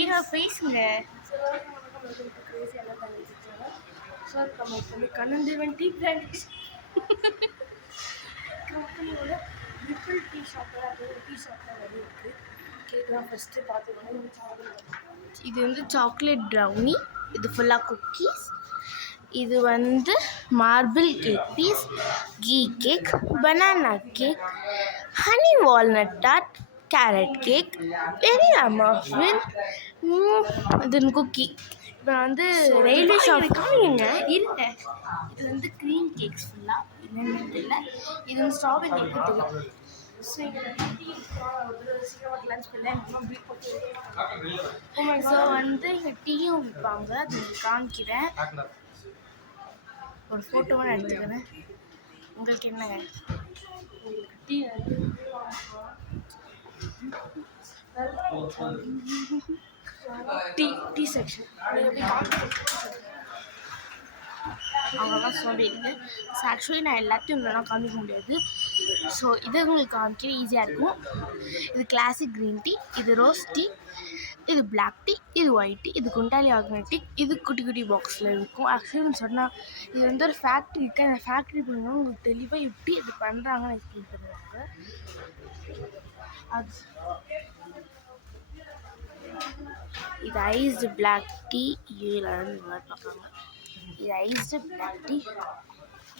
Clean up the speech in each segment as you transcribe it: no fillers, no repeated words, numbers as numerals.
ஏங்க பேசுங்க. Kannan tea brand கம்பெனியோட ட்ரிபிள் டீ ஷாப்பில் அப்படியே டீ ஷாப்பில் வெளியே இருக்குது. கேட்கலாம் ஃபஸ்ட்டு பார்த்துக்கணும். இது வந்து சாக்லேட் ப்ரௌனி, இது ஃபுல்லாக குக்கீஸ், இது வந்து marble cake piece, ghee cake, banana cake, honey walnut tart, carrot cake, vanilla muffin, இது குக்கி. இப்போ வந்து ரயில்வே ஷாப் காமிங்க இருங்க. இது வந்து க்ரீம் கேக்ஸ் ஃபுல்லாக என்னென்னு தெரியல. இது வந்து ஸ்ட்ராபெரி கேக்கு தெரியும். ஸோ வந்து இங்கே டீயும் விற்பாங்க, அது காமிக்கிறேன். ஒரு ஃபோட்டோவாக எடுத்துக்கிறேன். உங்களுக்கு என்னங்க டீ டீ டீ செக்ஷன் அவங்கெல்லாம் சொல்லியிருக்கு. ஸோ ஆக்சுவலி நான் எல்லாத்தையும் இல்லைனா காமிக்க முடியாது. ஸோ இது உங்களுக்கு காமிக்க ஈஸியாக இருக்கும். இது கிளாசிக் க்ரீன் டீ, இது ரோஸ் டீ, இது பிளாக் டீ, இது ஒயிட் டீ, இது குண்டாலி ஆர்கானிக், இது குட்டி குட்டி பாக்ஸில் இருக்கும். ஆக்சுவலி சொன்னால் இது வந்து ஒரு ஃபேக்ட்ரி இருக்குது. அந்த ஃபேக்ட்ரி பண்ணால் உங்களுக்கு தெளிவாக எப்படி இது பண்ணுறாங்கன்னு எக்ஸ்பிளைன் பண்ணுவாங்க. அது இது ஐஸ்டு பிளாக் டீ. இதில் வந்து இந்த மாதிரி பார்ப்பாங்க. இது ஐஸ்டு பிளாக் டீ.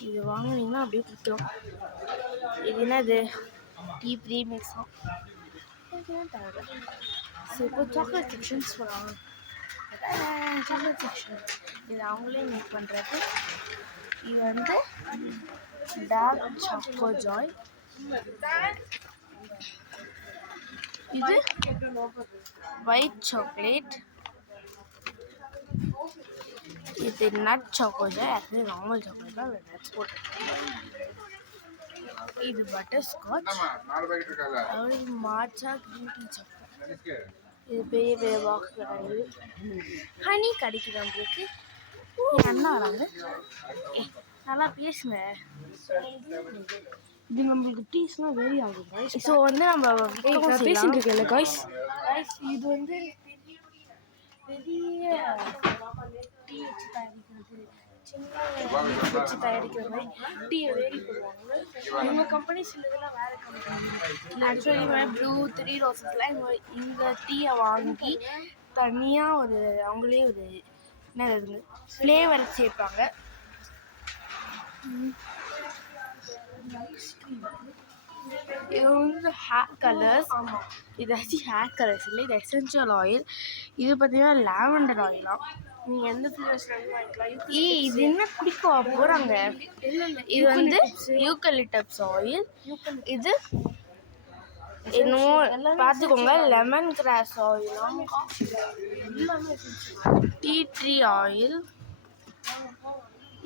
இது வாங்கினீங்கன்னா அப்படியே கொடுத்துரும். இது என்னது டீ ப்ரீமிக்ஸும் தராது. ஸோ இப்போ சாக்லேட் செக்ஷன்ஸ் போகிறாங்க. சாக்லேட் செக்ஷன் இது அவங்களே மேக் பண்ணுறது. இது வந்து டார்க் சாக்கோ ஜாய், இது ஒயிட் சாக்லேட், இது nut choco joy. Actually normal chocolate தான், அது நட்ஸ் போட்டுருக்காங்க. இது பட்டர் ஸ்காட்ச், அதாவது மார்ச்சா க்ரீன் டீ சாக்லேட். இது பெரிய பெரிய பாக்ஸ் கிடையாது. ஹனி கிடைக்குது நம்மளுக்கு. அண்ணா வராங்க. நல்லா பேசுங்க. இது நம்மளுக்கு டீஸ்லாம் வெரி ஆகும் காய்ஸ். ஸோ வந்து நம்ம பேசிட்டு இருக்கல காய்ஸ். இது வந்து பெரிய டீ வச்சு தயாரிக்கிறது, சின்ன வச்சு தயாரிக்கிற மாதிரி டீயை வேரி போடுவாங்க. இவங்க கம்பெனிஸ் இதெல்லாம் வேறு கம்பெனி. ஆக்சுவலி ப்ளூ 3 ரோசஸ்லாம் இந்த டீயை வாங்கி தனியாக ஒரு அவங்களே ஒரு என்ன இருக்குது ஃப்ளேவர் சேர்ப்பாங்க. இது வந்து ஹேர் கலர்ஸ். இது ஆக்சுவலி ஹேர் கலர்ஸ் இல்லை, இது எசென்ஷியல் ஆயில். இது பார்த்தீங்கன்னா லாவெண்டர் ஆயிலாம். நீங்கள் எந்த ஃப்ளேவர்ஸ்ல வாங்கிக்கலாம். இது என்ன பிடிக்கும் போகிறாங்க. இது வந்து யூக்கலிப்டஸ் ஆயில். இது என்னமோ பார்த்துக்கோங்க, லெமன் கிராஸ் ஆயிலாம், டீ ட்ரீ ஆயில்.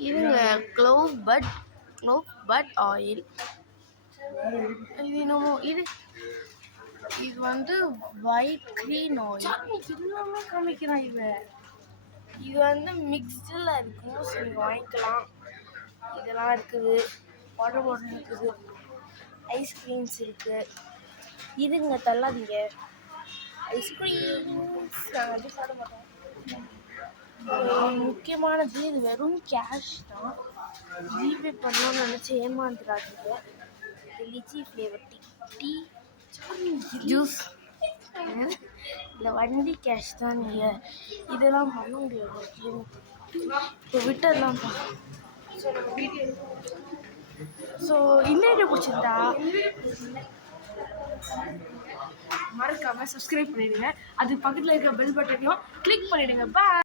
இதுங்க க்ளோவ் பட் ஆயில். இது என்னமோ இது வந்து ஒயிட் க்ரீன் ஆயில். எல்லாமே காமிக்கிறான் இவன். இது வந்து மிக்ஸ்டில் இருக்கும். ஸோ நீங்கள் வாங்கிக்கலாம். இதெல்லாம் இருக்குது, வாட்டர் பாட்டில் இருக்குது, ஐஸ்கிரீம்ஸ் இருக்குது. இதுங்க தள்ளாதீங்க, ஐஸ்கிரீம்ஸ் நாங்கள் அது சாப்பிட மாட்டோம். முக்கியமானது இது வெறும் கேஷ் தான். ஜிபே பண்ணணும்னு நினச்சி ஏமாந்துடாதீங்க. இது லிச்சி ஃப்ளேவர் டீ ஜூஸ். இல்லை வண்டி கேஷ் தான். நீங்கள் இதெல்லாம் பண்ண முடியாது. இப்போ விட்டதெல்லாம் ஸோ இந்த வீடியோ பிடிச்சிருந்தா மறக்காம சப்ஸ்கிரைப் பண்ணிடுங்க. அது பக்கத்தில் இருக்க பெல் பட்டனையும் கிளிக் பண்ணிடுங்க. பாய்.